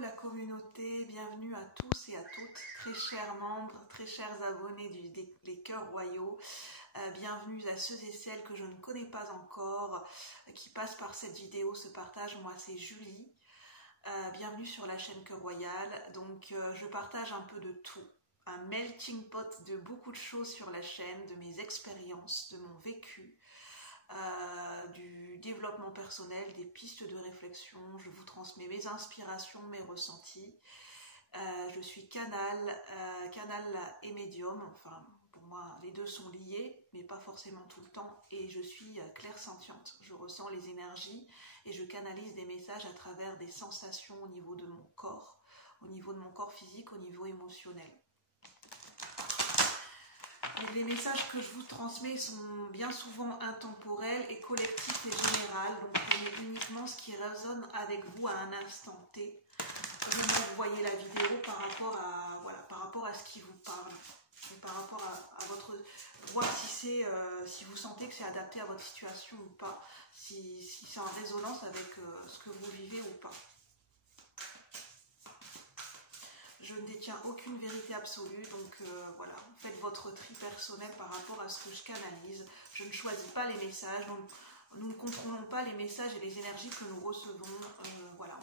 la communauté, bienvenue à tous et à toutes, très chers membres, très chers abonnés des Cœurs Royaux, bienvenue à ceux et celles que je ne connais pas encore, qui passent par cette vidéo, ce partage. Moi c'est Julie, bienvenue sur la chaîne Cœur Royal. Donc je partage un peu de tout, un melting pot de beaucoup de choses sur la chaîne, de mes expériences, de mon vécu, du développement personnel, des pistes de réflexion. Je vous transmets mes inspirations, mes ressentis. Je suis canal et médium, enfin pour moi les deux sont liés, mais pas forcément tout le temps, et je suis clairsentiente. Je ressens les énergies et je canalise des messages à travers des sensations au niveau de mon corps, physique, au niveau émotionnel. Les messages que je vous transmets sont bien souvent intemporels et collectifs et généraux, donc prenez uniquement ce qui résonne avec vous à un instant T. Comment vous voyez la vidéo par rapport à ce qui vous parle, et par rapport à votre, voir si vous sentez que c'est adapté à votre situation ou pas, si c'est en résonance avec ce que vous vivez ou pas. Je ne détiens aucune vérité absolue, donc voilà, faites votre tri personnel par rapport à ce que je canalise. Je ne choisis pas les messages, donc nous ne contrôlons pas les messages et les énergies que nous recevons. Voilà,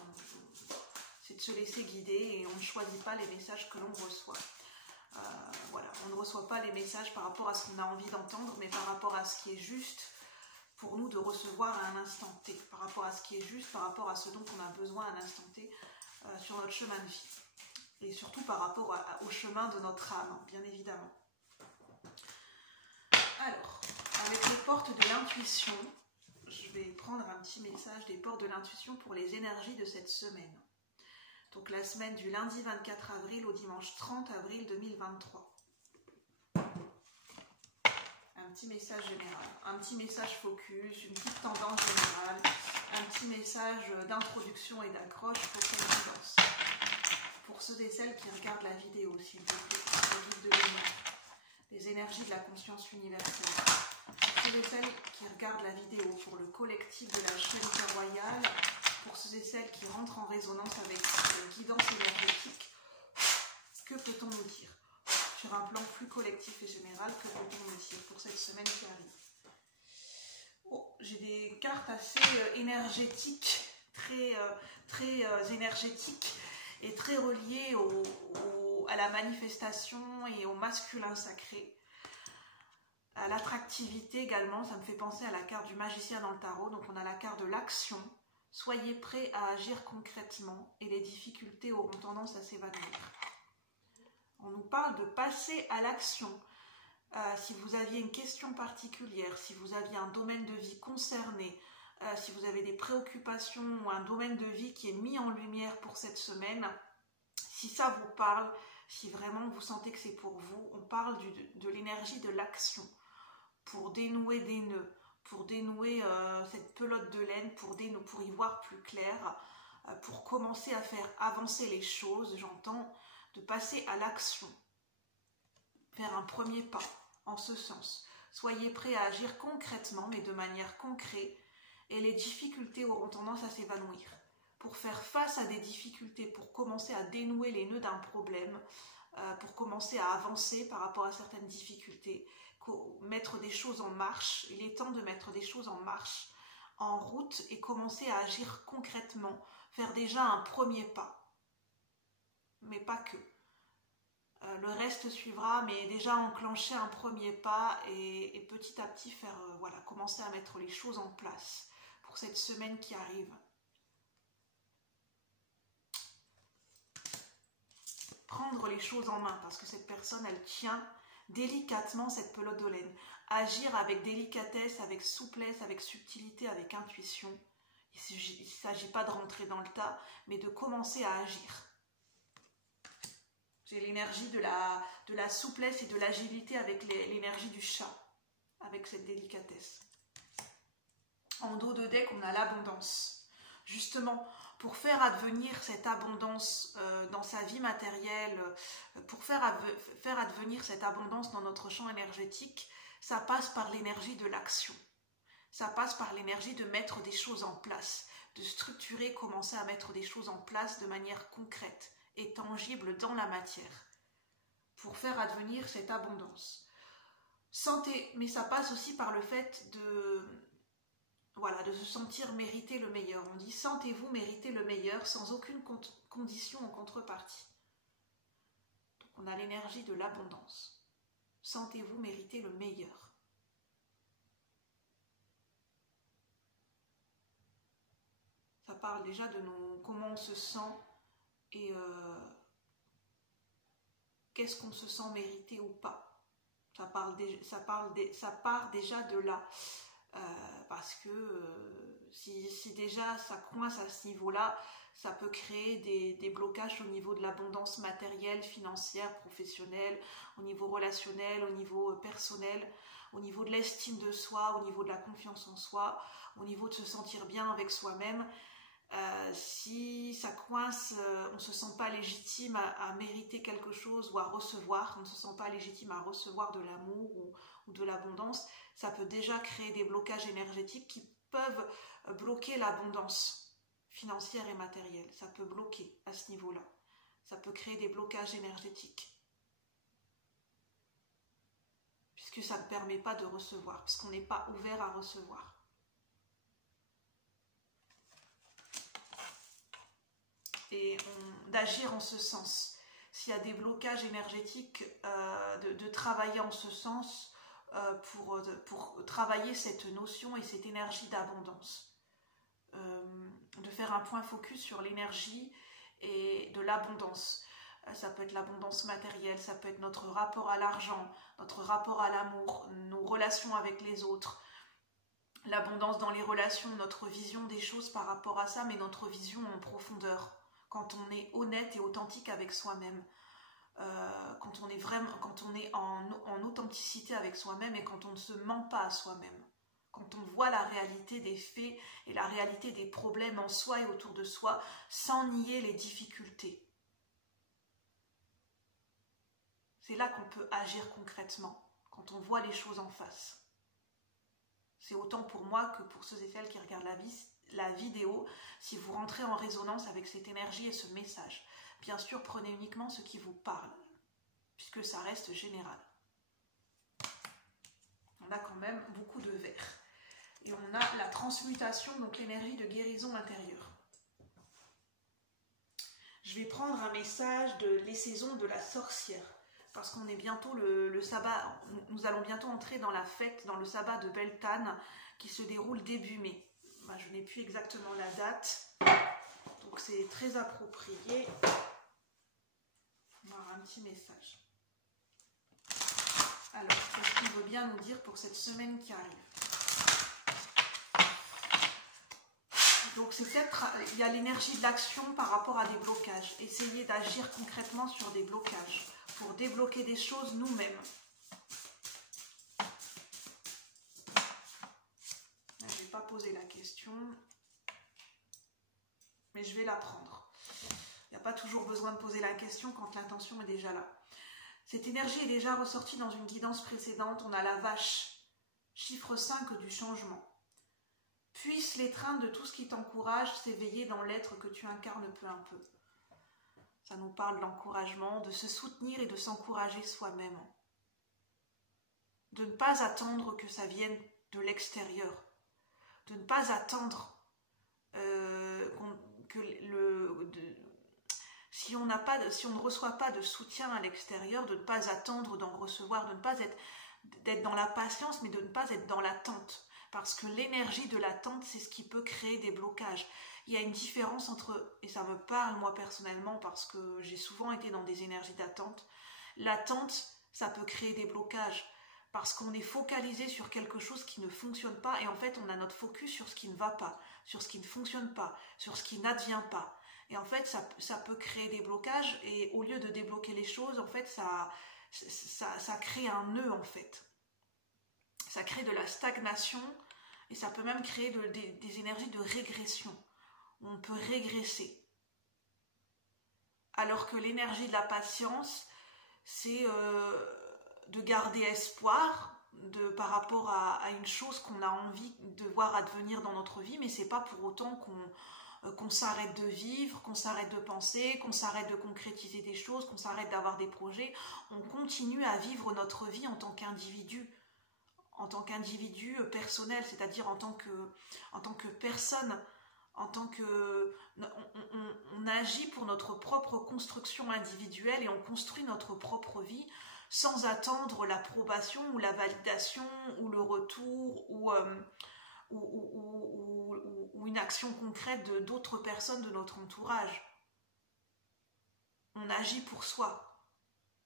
c'est de se laisser guider et on ne choisit pas les messages que l'on reçoit. Voilà, on ne reçoit pas les messages par rapport à ce qu'on a envie d'entendre, mais par rapport à ce qui est juste pour nous de recevoir à un instant T, par rapport à ce qui est juste, par rapport à ce dont on a besoin à un instant T sur notre chemin de vie. Et surtout par rapport au chemin de notre âme, bien évidemment. Alors, avec les portes de l'intuition, je vais prendre un petit message des portes de l'intuition pour les énergies de cette semaine. Donc la semaine du lundi 24 avril au dimanche 30 avril 2023. Un petit message général, un petit message focus, une petite tendance générale, un petit message d'introduction et d'accroche pour cette guidance. Pour ceux et celles qui regardent la vidéo, s'il vous plaît, le guide de l'humain, les énergies de la conscience universelle. Pour ceux et celles qui regardent la vidéo, pour le collectif de la chaîne Cœur Royal, pour ceux et celles qui rentrent en résonance avec la guidance énergétique, que peut-on nous dire? Sur un plan plus collectif et général, que peut-on nous dire pour cette semaine qui arrive? Oh, j'ai des cartes assez énergétiques, très énergétiques, et très relié à la manifestation et au masculin sacré. À l'attractivité également, ça me fait penser à la carte du magicien dans le tarot. Donc on a la carte de l'action. Soyez prêts à agir concrètement et les difficultés auront tendance à s'évanouir. On nous parle de passer à l'action. Si vous aviez une question particulière, si vous aviez un domaine de vie concerné, si vous avez des préoccupations ou un domaine de vie qui est mis en lumière pour cette semaine, si ça vous parle, si vraiment vous sentez que c'est pour vous, on parle de l'énergie de l'action pour dénouer des nœuds, pour dénouer cette pelote de laine, pour y voir plus clair, pour commencer à faire avancer les choses, j'entends, de passer à l'action, faire un premier pas en ce sens. Soyez prêts à agir concrètement, mais de manière concrète, et les difficultés auront tendance à s'évanouir. Pour faire face à des difficultés, pour commencer à dénouer les nœuds d'un problème, pour commencer à avancer par rapport à certaines difficultés, mettre des choses en marche. Il est temps de mettre des choses en marche, en route, et commencer à agir concrètement, faire déjà un premier pas. Mais pas que. Le reste suivra, mais déjà enclencher un premier pas et petit à petit faire, commencer à mettre les choses en place pour cette semaine qui arrive. Prendre les choses en main, parce que cette personne, elle tient délicatement cette pelote de laine. Agir avec délicatesse, avec souplesse, avec subtilité, avec intuition. Il ne s'agit pas de rentrer dans le tas, mais de commencer à agir. J'ai l'énergie de la souplesse et de l'agilité avec l'énergie du chat, avec cette délicatesse. En dos de deck, on a l'abondance. Justement, pour faire advenir cette abondance dans sa vie matérielle, pour faire advenir cette abondance dans notre champ énergétique, ça passe par l'énergie de l'action. Ça passe par l'énergie de mettre des choses en place, de structurer, commencer à mettre des choses en place de manière concrète et tangible dans la matière pour faire advenir cette abondance. Santé, mais ça passe aussi par le fait de se sentir mériter le meilleur. On dit sentez-vous mériter le meilleur sans aucune condition en contrepartie. Donc on a l'énergie de l'abondance. Sentez-vous mériter le meilleur. Ça parle déjà de comment on se sent et qu'est-ce qu'on se sent mériter ou pas. Ça part déjà de là. Parce que si déjà ça coince à ce niveau-là, ça peut créer des blocages au niveau de l'abondance matérielle, financière, professionnelle, au niveau relationnel, au niveau personnel, au niveau de l'estime de soi, au niveau de la confiance en soi, au niveau de se sentir bien avec soi-même. Si ça coince, on ne se sent pas légitime à mériter quelque chose ou à recevoir, on ne se sent pas légitime à recevoir de l'amour ou de l'abondance, ça peut déjà créer des blocages énergétiques qui peuvent bloquer l'abondance financière et matérielle. Ça peut bloquer à ce niveau-là. Ça peut créer des blocages énergétiques. Puisque ça ne permet pas de recevoir, puisqu'on n'est pas ouvert à recevoir. Et d'agir en ce sens. S'il y a des blocages énergétiques, de travailler en ce sens pour travailler cette notion et cette énergie d'abondance. De faire un point focus sur l'énergie et de l'abondance. Ça peut être l'abondance matérielle, ça peut être notre rapport à l'argent, notre rapport à l'amour, nos relations avec les autres, l'abondance dans les relations, notre vision des choses par rapport à ça, mais notre vision en profondeur. Quand on est honnête et authentique avec soi-même, quand on est en authenticité avec soi-même et quand on ne se ment pas à soi-même, quand on voit la réalité des faits et la réalité des problèmes en soi et autour de soi, sans nier les difficultés. C'est là qu'on peut agir concrètement, quand on voit les choses en face. C'est autant pour moi que pour ceux et celles qui regardent la vidéo, si vous rentrez en résonance avec cette énergie et ce message. Bien sûr, prenez uniquement ce qui vous parle, puisque ça reste général. On a quand même beaucoup de vert. Et on a la transmutation, donc l'énergie de guérison intérieure. Je vais prendre un message de les saisons de la sorcière, parce qu'on est bientôt le sabbat, nous allons bientôt entrer dans la fête, dans le sabbat de Beltane, qui se déroule début mai. Je n'ai plus exactement la date, donc c'est très approprié. On va avoir un petit message. Alors, qu'est-ce qu'il veut bien nous dire pour cette semaine qui arrive? Donc c'est peut-être, il y a l'énergie de l'action par rapport à des blocages. Essayez d'agir concrètement sur des blocages pour débloquer des choses nous-mêmes. Je ne vais pas poser la question, mais je vais la prendre. Il n'y a pas toujours besoin de poser la question quand l'intention est déjà là. Cette énergie est déjà ressortie dans une guidance précédente. On a la vache, chiffre 5 du changement. Puisse l'étreinte de tout ce qui t'encourage s'éveiller dans l'être que tu incarnes peu à peu. Ça nous parle d'encouragement, de se soutenir et de s'encourager soi-même. De ne pas attendre que ça vienne de l'extérieur. De ne pas attendre si on ne reçoit pas de soutien à l'extérieur, de ne pas attendre d'en recevoir, de ne pas d'être dans la patience, mais de ne pas être dans l'attente. Parce que l'énergie de l'attente, c'est ce qui peut créer des blocages. Il y a une différence entre, et ça me parle moi personnellement, parce que j'ai souvent été dans des énergies d'attente, l'attente, ça peut créer des blocages. Parce qu'on est focalisé sur quelque chose qui ne fonctionne pas, et en fait on a notre focus sur ce qui ne va pas, sur ce qui ne fonctionne pas, sur ce qui n'advient pas. Et en fait ça peut créer des blocages, et au lieu de débloquer les choses, en fait ça crée un nœud en fait. Ça crée de la stagnation, et ça peut même créer des énergies de régression. On peut régresser. Alors que l'énergie de la patience, c'est de garder espoir, par rapport à une chose qu'on a envie de voir advenir dans notre vie, mais c'est pas pour autant qu'on s'arrête de vivre, qu'on s'arrête de penser, qu'on s'arrête de concrétiser des choses, qu'on s'arrête d'avoir des projets. On continue à vivre notre vie en tant qu'individu personnel, c'est-à-dire en tant que personne, on agit pour notre propre construction individuelle et on construit notre propre vie sans attendre l'approbation ou la validation ou le retour ou une action concrète d'autres personnes de notre entourage. On agit pour soi.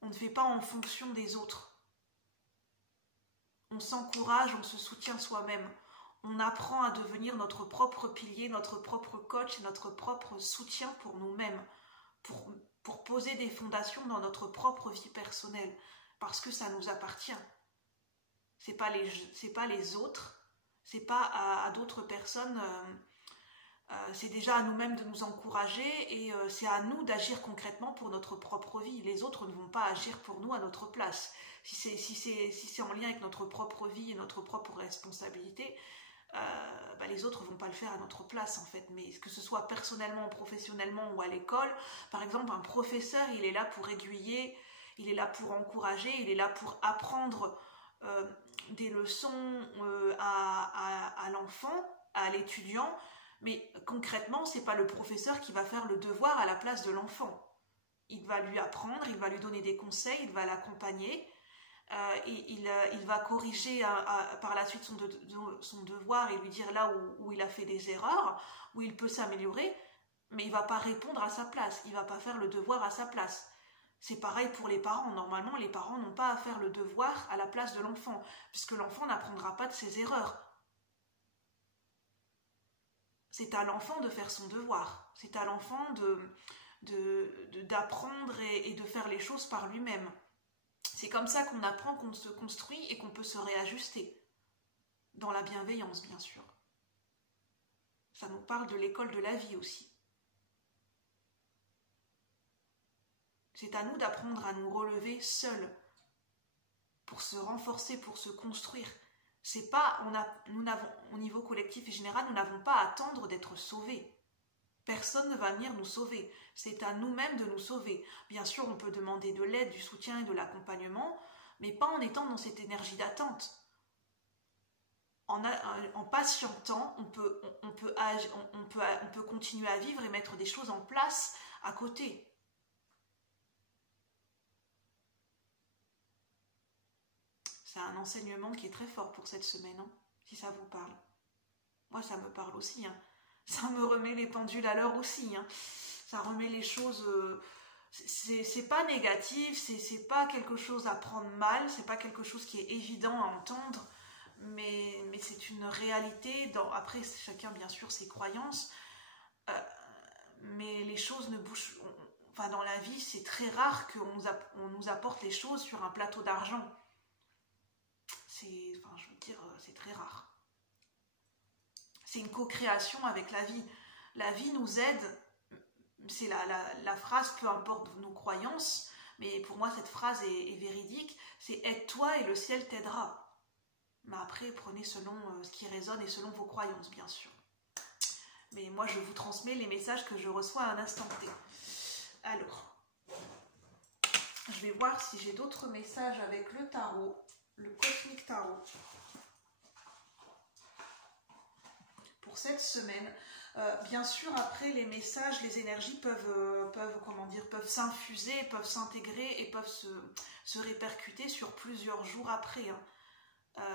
On ne fait pas en fonction des autres. On s'encourage, on se soutient soi-même. On apprend à devenir notre propre pilier, notre propre coach, notre propre soutien pour nous-mêmes, pour poser des fondations dans notre propre vie personnelle, parce que ça nous appartient. C'est pas les autres, c'est pas à d'autres personnes, c'est déjà à nous-mêmes de nous encourager et c'est à nous d'agir concrètement pour notre propre vie. Les autres ne vont pas agir pour nous à notre place. Si c'est en lien avec notre propre vie et notre propre responsabilité, les autres ne vont pas le faire à notre place en fait, mais que ce soit personnellement, professionnellement ou à l'école, par exemple un professeur il est là pour aiguiller, il est là pour encourager, il est là pour apprendre des leçons à l'enfant, à l'étudiant, mais concrètement c'est pas le professeur qui va faire le devoir à la place de l'enfant. Il va lui apprendre, il va lui donner des conseils, il va l'accompagner. Il va corriger par la suite son devoir et lui dire là où il a fait des erreurs, où il peut s'améliorer, mais il ne va pas répondre à sa place, il ne va pas faire le devoir à sa place. C'est pareil pour les parents. Normalement, les parents n'ont pas à faire le devoir à la place de l'enfant, puisque l'enfant n'apprendra pas de ses erreurs. C'est à l'enfant de faire son devoir, c'est à l'enfant d'apprendre et de faire les choses par lui-même. C'est comme ça qu'on apprend, qu'on se construit et qu'on peut se réajuster. Dans la bienveillance, bien sûr. Ça nous parle de l'école de la vie aussi. C'est à nous d'apprendre à nous relever seuls, pour se renforcer, pour se construire. C'est pas, nous n'avons, au niveau collectif et général, nous n'avons pas à attendre d'être sauvés. Personne ne va venir nous sauver. C'est à nous-mêmes de nous sauver. Bien sûr, on peut demander de l'aide, du soutien et de l'accompagnement, mais pas en étant dans cette énergie d'attente. En patientant, on peut continuer à vivre et mettre des choses en place à côté. C'est un enseignement qui est très fort pour cette semaine, hein, si ça vous parle. Moi, ça me parle aussi, hein. Ça me remet les pendules à l'heure aussi, hein. Ça remet les choses... c'est pas négatif, c'est pas quelque chose à prendre mal, c'est pas quelque chose qui est évident à entendre, mais c'est une réalité. Après, chacun, bien sûr, ses croyances, mais les choses ne bougent... dans la vie, c'est très rare qu'on nous apporte les choses sur un plateau d'argent. C'est très rare. C'est une co-création avec la vie. La vie nous aide, c'est la phrase, peu importe nos croyances, mais pour moi cette phrase est véridique, c'est « aide-toi et le ciel t'aidera ». Mais après, prenez selon ce qui résonne et selon vos croyances, bien sûr. Mais moi, je vous transmets les messages que je reçois à un instant T. Alors, je vais voir si j'ai d'autres messages avec le tarot, le Cosmic Tarot. Pour cette semaine, bien sûr, après les messages, les énergies peuvent s'infuser, peuvent s'intégrer et peuvent se répercuter sur plusieurs jours après. Hein.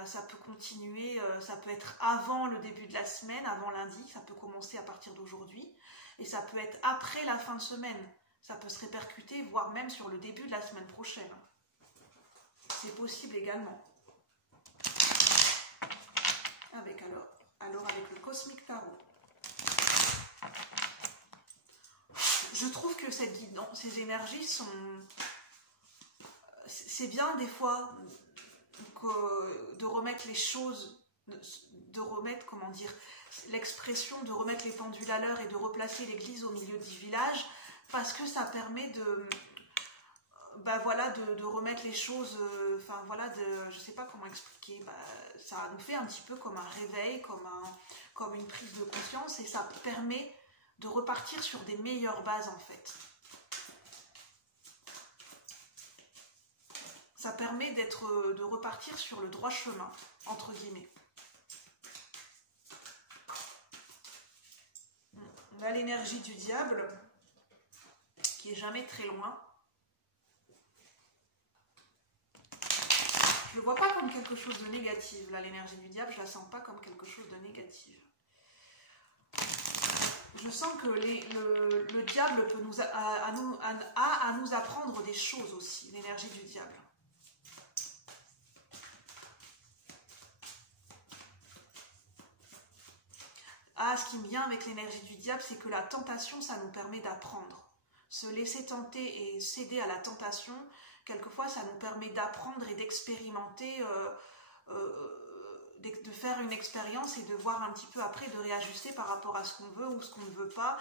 Ça peut continuer, ça peut être avant le début de la semaine, avant lundi, ça peut commencer à partir d'aujourd'hui, et ça peut être après la fin de semaine. Ça peut se répercuter, voire même sur le début de la semaine prochaine. C'est possible également. Alors avec le Cosmic Tarot. Je trouve que ces énergies sont... C'est bien des fois de remettre les choses, de remettre, comment dire, l'expression de remettre les pendules à l'heure et de replacer l'église au milieu du village, parce que ça permet bah voilà, de remettre les choses, enfin voilà, je sais pas comment expliquer, bah, ça nous fait un petit peu comme un réveil, comme une prise de conscience, et ça permet de repartir sur des meilleures bases en fait. Ça permet de repartir sur le droit chemin, entre guillemets. On a l'énergie du diable, qui est jamais très loin. Je ne le vois pas comme quelque chose de négatif, là, l'énergie du diable, je la sens pas comme quelque chose de négatif. Je sens que le diable peut à nous apprendre des choses aussi, l'énergie du diable. Ah, ce qui me vient avec l'énergie du diable, c'est que la tentation, ça nous permet d'apprendre. Se laisser tenter et céder à la tentation, quelquefois, ça nous permet d'apprendre et d'expérimenter, de faire une expérience et de voir un petit peu après, de réajuster par rapport à ce qu'on veut ou ce qu'on ne veut pas.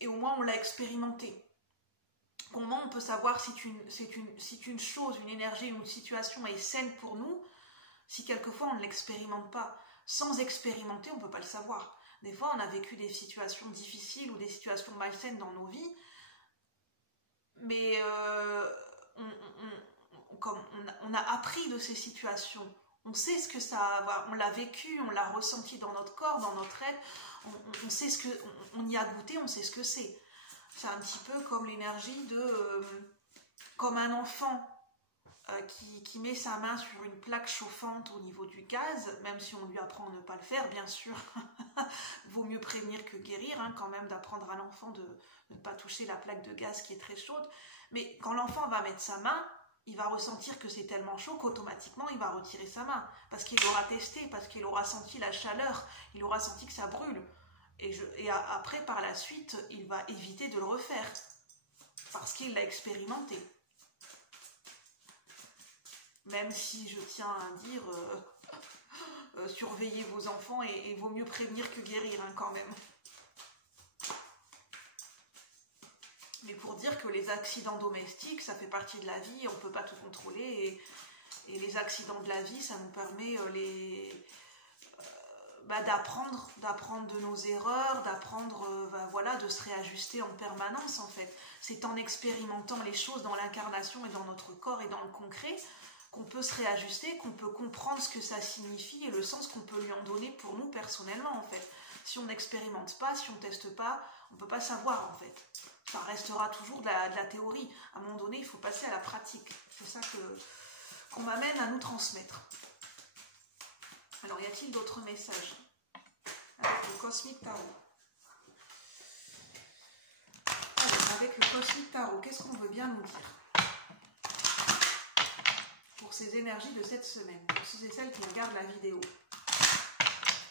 Et au moins, on l'a expérimenté. Comment on peut savoir si une chose, une énergie ou une situation est saine pour nous, si quelquefois on ne l'expérimente pas. Sans expérimenter, on ne peut pas le savoir. Des fois, on a vécu des situations difficiles ou des situations malsaines dans nos vies, mais on a appris de ces situations. On sait ce que ça, on l'a vécu, on l'a ressenti dans notre corps, dans notre être. On sait ce que, on y a goûté, on sait ce que c'est. C'est un petit peu comme l'énergie comme un enfant qui met sa main sur une plaque chauffante au niveau du gaz, même si on lui apprend à ne pas le faire, bien sûr. Vaut mieux prévenir que guérir, hein, quand même, d'apprendre à l'enfant de ne pas toucher la plaque de gaz qui est très chaude. Mais quand l'enfant va mettre sa main, il va ressentir que c'est tellement chaud qu'automatiquement il va retirer sa main, parce qu'il aura testé, parce qu'il aura senti la chaleur, il aura senti que ça brûle. Et après, par la suite, il va éviter de le refaire, parce qu'il l'a expérimenté. Même si je tiens à dire, surveillez vos enfants et vaut mieux prévenir que guérir, hein, quand même. Mais pour dire que les accidents domestiques, ça fait partie de la vie, on ne peut pas tout contrôler. Et les accidents de la vie, ça nous permet d'apprendre de nos erreurs, d'apprendre voilà, de se réajuster en permanence en fait. C'est en expérimentant les choses dans l'incarnation et dans notre corps et dans le concret qu'on peut se réajuster, qu'on peut comprendre ce que ça signifie et le sens qu'on peut lui en donner pour nous personnellement en fait. Si on n'expérimente pas, si on ne teste pas, on ne peut pas savoir en fait. Ça restera toujours de la théorie. À un moment donné, il faut passer à la pratique. C'est ça qu'on m'amène à nous transmettre. Alors, y a-t-il d'autres messages avec le Cosmic Tarot? Alors, avec le Cosmic Tarot, qu'est-ce qu'on veut bien nous dire pour ces énergies de cette semaine, pour ceux et celles qui regardent la vidéo,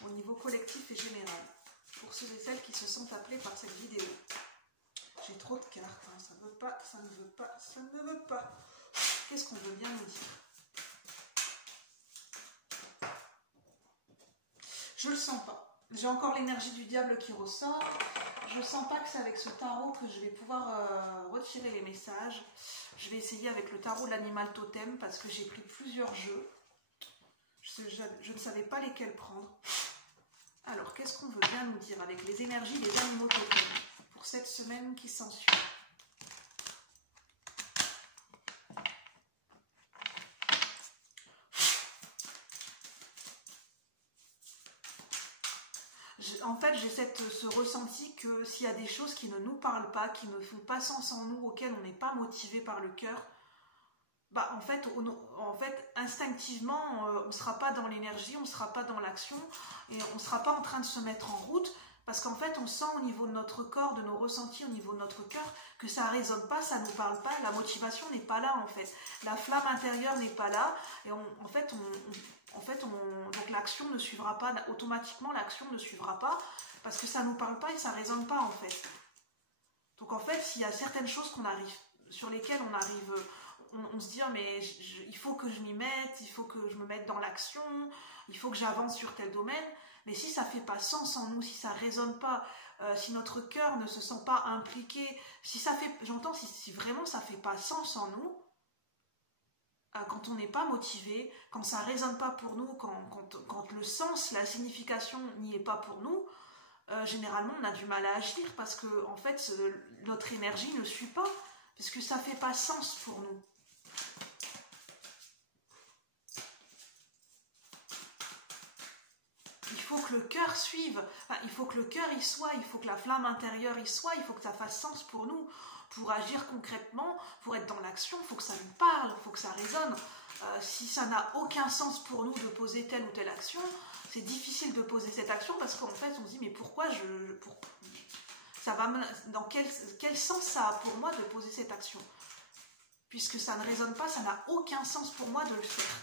au niveau collectif et général, pour ceux et celles qui se sentent appelés par cette vidéo? J'ai trop de cartes, hein. Ça ne veut pas, ça ne veut pas, ça ne veut pas. Qu'est-ce qu'on veut bien nous dire? Je le sens pas. J'ai encore l'énergie du diable qui ressort. Je sens pas que c'est avec ce tarot que je vais pouvoir retirer les messages. Je vais essayer avec le tarot de l'animal totem parce que j'ai pris plusieurs jeux. Je ne savais pas lesquels prendre. Alors, qu'est-ce qu'on veut bien nous dire avec les énergies des animaux totems pour cette semaine qui s'ensuit? En fait, j'ai ce ressenti que s'il y a des choses qui ne nous parlent pas, qui ne font pas sens en nous, auxquelles on n'est pas motivé par le cœur, bah en fait, instinctivement, on ne sera pas dans l'énergie, on ne sera pas dans l'action, et on ne sera pas en train de se mettre en route, parce qu'en fait, on sent au niveau de notre corps, de nos ressentis, au niveau de notre cœur, que ça ne résonne pas, ça ne nous parle pas, la motivation n'est pas là en fait. La flamme intérieure n'est pas là, et donc l'action ne suivra pas, automatiquement l'action ne suivra pas, parce que ça ne nous parle pas et ça ne résonne pas en fait. Donc en fait, s'il y a certaines choses sur lesquelles on se dit, mais il faut que je m'y mette, il faut que je me mette dans l'action, il faut que j'avance sur tel domaine, mais si ça ne fait pas sens en nous, si ça ne résonne pas si notre cœur ne se sent pas impliqué, si ça fait, j'entends, si vraiment ça fait pas sens en nous, quand on n'est pas motivé, quand ça ne résonne pas pour nous, quand le sens, la signification n'y est pas pour nous, généralement on a du mal à agir parce que en fait notre énergie ne suit pas, parce que ça ne fait pas sens pour nous. Il faut que le cœur suive, enfin, il faut que le cœur y soit, il faut que la flamme intérieure y soit, il faut que ça fasse sens pour nous, pour agir concrètement, pour être dans l'action, il faut que ça nous parle, il faut que ça résonne. Si ça n'a aucun sens pour nous de poser telle ou telle action, c'est difficile de poser cette action parce qu'en fait on se dit mais pourquoi ça va dans quel sens ça a pour moi de poser cette action? Puisque ça ne résonne pas, ça n'a aucun sens pour moi de le faire.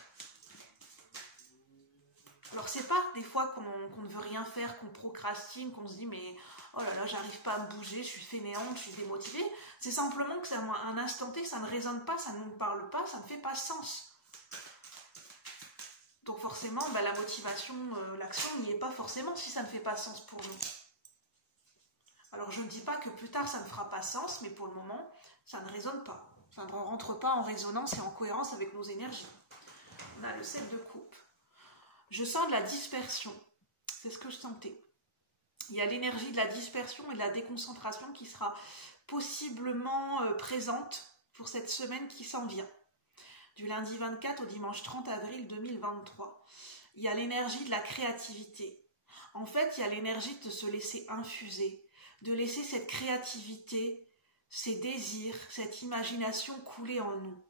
Alors c'est pas des fois qu'on ne veut rien faire, qu'on procrastine, qu'on se dit mais oh là là j'arrive pas à me bouger, je suis fainéante, je suis démotivée. C'est simplement que c'est un instant T, que ça ne résonne pas, ça ne nous parle pas, ça ne fait pas sens. Donc forcément la motivation, l'action n'y est pas forcément si ça ne fait pas sens pour nous. Alors je ne dis pas que plus tard ça ne fera pas sens, mais pour le moment ça ne résonne pas. Ça ne rentre pas en résonance et en cohérence avec nos énergies. On a le 7 de coupe. Je sens de la dispersion, c'est ce que je sentais. Il y a l'énergie de la dispersion et de la déconcentration qui sera possiblement présente pour cette semaine qui s'en vient. Du lundi 24 au dimanche 30 avril 2023. Il y a l'énergie de la créativité. En fait, il y a l'énergie de se laisser infuser, de laisser cette créativité, ces désirs, cette imagination couler en nous.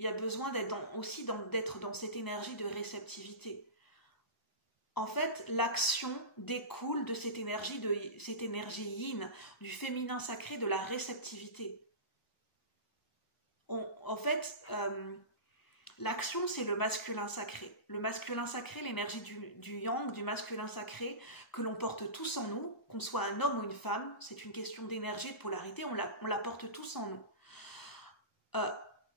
Il y a besoin d'être dans cette énergie de réceptivité. En fait, l'action découle de cette énergie yin, du féminin sacré, de la réceptivité. En fait, l'action, c'est le masculin sacré. Le masculin sacré, l'énergie du yang, du masculin sacré, que l'on porte tous en nous, qu'on soit un homme ou une femme, c'est une question d'énergie, de polarité, on la porte tous en nous.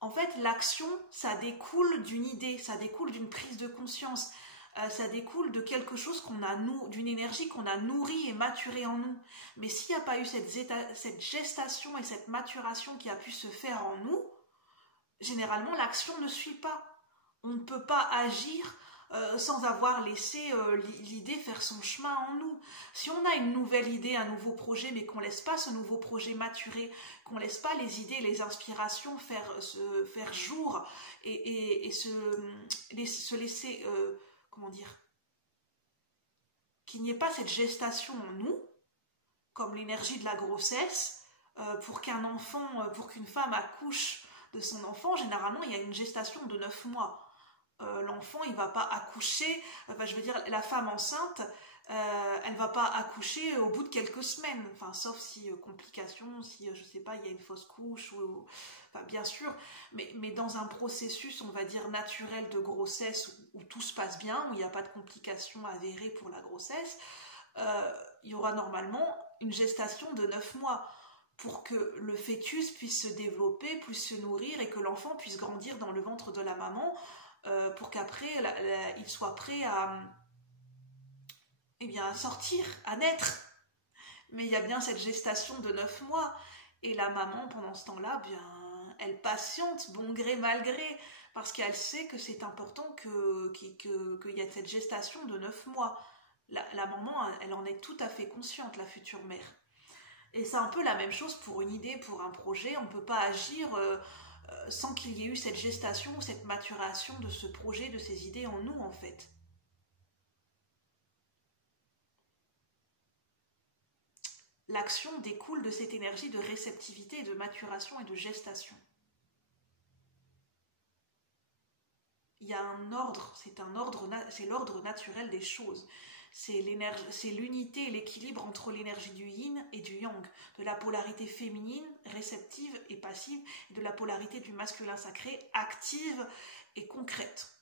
En fait, l'action, ça découle d'une idée, ça découle d'une prise de conscience, ça découle de quelque chose d'une énergie qu'on a nourrie et maturée en nous. Mais s'il n'y a pas eu cette gestation et cette maturation qui a pu se faire en nous, généralement l'action ne suit pas. On ne peut pas agir sans avoir laissé l'idée faire son chemin en nous. Si on a une nouvelle idée, un nouveau projet, mais qu'on ne laisse pas ce nouveau projet maturer, qu'on ne laisse pas les idées, les inspirations faire jour et se laisser, comment dire, qu'il n'y ait pas cette gestation en nous, comme l'énergie de la grossesse, pour qu'une femme accouche de son enfant, généralement il y a une gestation de 9 mois. L'enfant il ne va pas accoucher, je veux dire la femme enceinte, elle ne va pas accoucher au bout de quelques semaines, enfin, sauf si complications, si je ne sais pas, il y a une fausse couche, enfin, bien sûr, mais dans un processus on va dire naturel de grossesse où tout se passe bien, où il n'y a pas de complications avérées pour la grossesse, il y aura normalement une gestation de 9 mois pour que le fœtus puisse se développer, puisse se nourrir et que l'enfant puisse grandir dans le ventre de la maman, pour qu'après il soit prêt à sortir, à naître. Mais il y a bien cette gestation de 9 mois et la maman pendant ce temps-là, elle patiente bon gré mal gré parce qu'elle sait que c'est important qu'il y ait cette gestation de 9 mois. La maman, elle en est tout à fait consciente, la future mère. Et c'est un peu la même chose pour une idée, pour un projet. On ne peut pas agir sans qu'il y ait eu cette gestation ou cette maturation de ce projet, de ces idées en nous, en fait. L'action découle de cette énergie de réceptivité, de maturation et de gestation. Il y a un ordre, c'est l'ordre naturel des choses. C'est l'unité et l'équilibre entre l'énergie du yin et du yang, de la polarité féminine, réceptive et passive, et de la polarité du masculin sacré, active et concrète.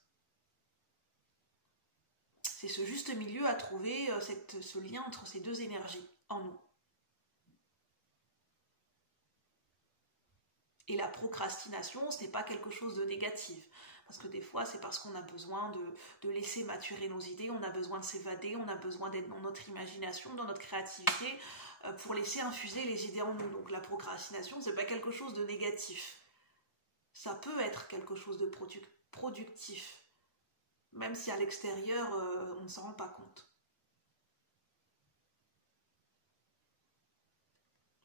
C'est ce juste milieu à trouver, ce lien entre ces deux énergies en nous. Et la procrastination, ce n'est pas quelque chose de négatif. Parce que des fois, c'est parce qu'on a besoin de laisser maturer nos idées, on a besoin de s'évader, on a besoin d'être dans notre imagination, dans notre créativité, pour laisser infuser les idées en nous. Donc la procrastination, c'est pas quelque chose de négatif. Ça peut être quelque chose de productif, même si à l'extérieur, on ne s'en rend pas compte.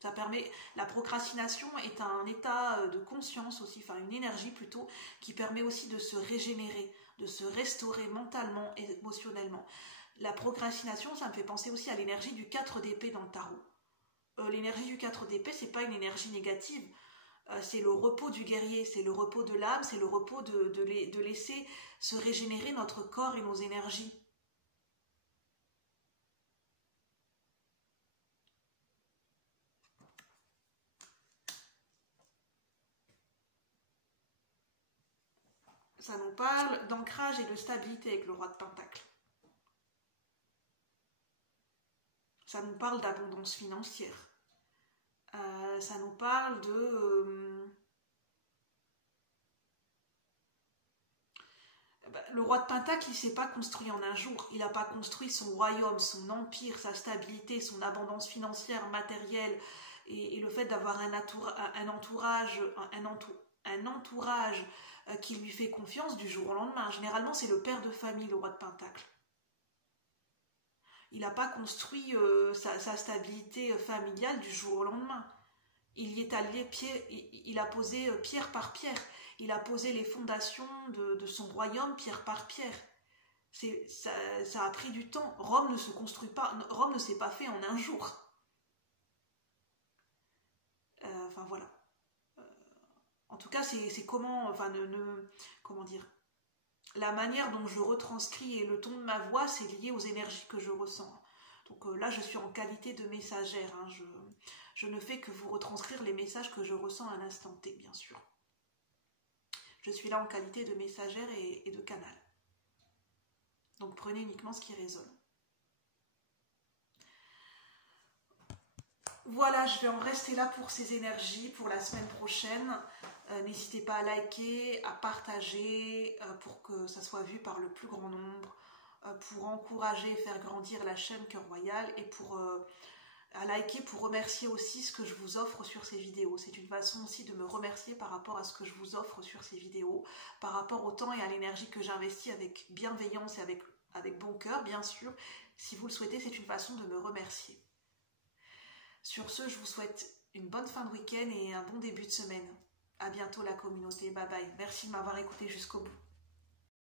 Ça permet, la procrastination est un état de conscience aussi, enfin une énergie plutôt, qui permet aussi de se régénérer, de se restaurer mentalement et émotionnellement. La procrastination, ça me fait penser aussi à l'énergie du 4 d'épée dans le tarot. L'énergie du 4 d'épée, c'est pas une énergie négative, c'est le repos du guerrier, c'est le repos de l'âme, c'est le repos de laisser se régénérer notre corps et nos énergies. Ça nous parle d'ancrage et de stabilité avec le roi de Pentacle. Ça nous parle d'abondance financière. Ça nous parle de... le roi de Pentacle, il ne s'est pas construit en un jour. Il n'a pas construit son royaume, son empire, sa stabilité, son abondance financière, matérielle, et le fait d'avoir un entourage qui lui fait confiance du jour au lendemain. Généralement, c'est le père de famille, le roi de Pentacle. Il n'a pas construit sa stabilité familiale du jour au lendemain. Il y est allé, il a posé pierre par pierre. Il a posé les fondations de son royaume pierre par pierre. Ça a pris du temps. Rome ne se construit pas, Rome ne s'est pas fait en un jour. Enfin voilà. En tout cas, c'est comment, enfin, comment dire, la manière dont je retranscris et le ton de ma voix, c'est lié aux énergies que je ressens. Donc là, je suis en qualité de messagère. Hein. Je ne fais que vous retranscrire les messages que je ressens à l'instant T, bien sûr. Je suis là en qualité de messagère et de canal. Donc prenez uniquement ce qui résonne. Voilà, je vais en rester là pour ces énergies, pour la semaine prochaine. N'hésitez pas à liker, à partager pour que ça soit vu par le plus grand nombre, pour encourager et faire grandir la chaîne Cœur Royal et à liker pour remercier aussi ce que je vous offre sur ces vidéos. C'est une façon aussi de me remercier par rapport à ce que je vous offre sur ces vidéos, par rapport au temps et à l'énergie que j'investis avec bienveillance et avec bon cœur, bien sûr. Si vous le souhaitez, c'est une façon de me remercier. Sur ce, je vous souhaite une bonne fin de week-end et un bon début de semaine. À bientôt la communauté, bye bye. Merci de m'avoir écouté jusqu'au bout.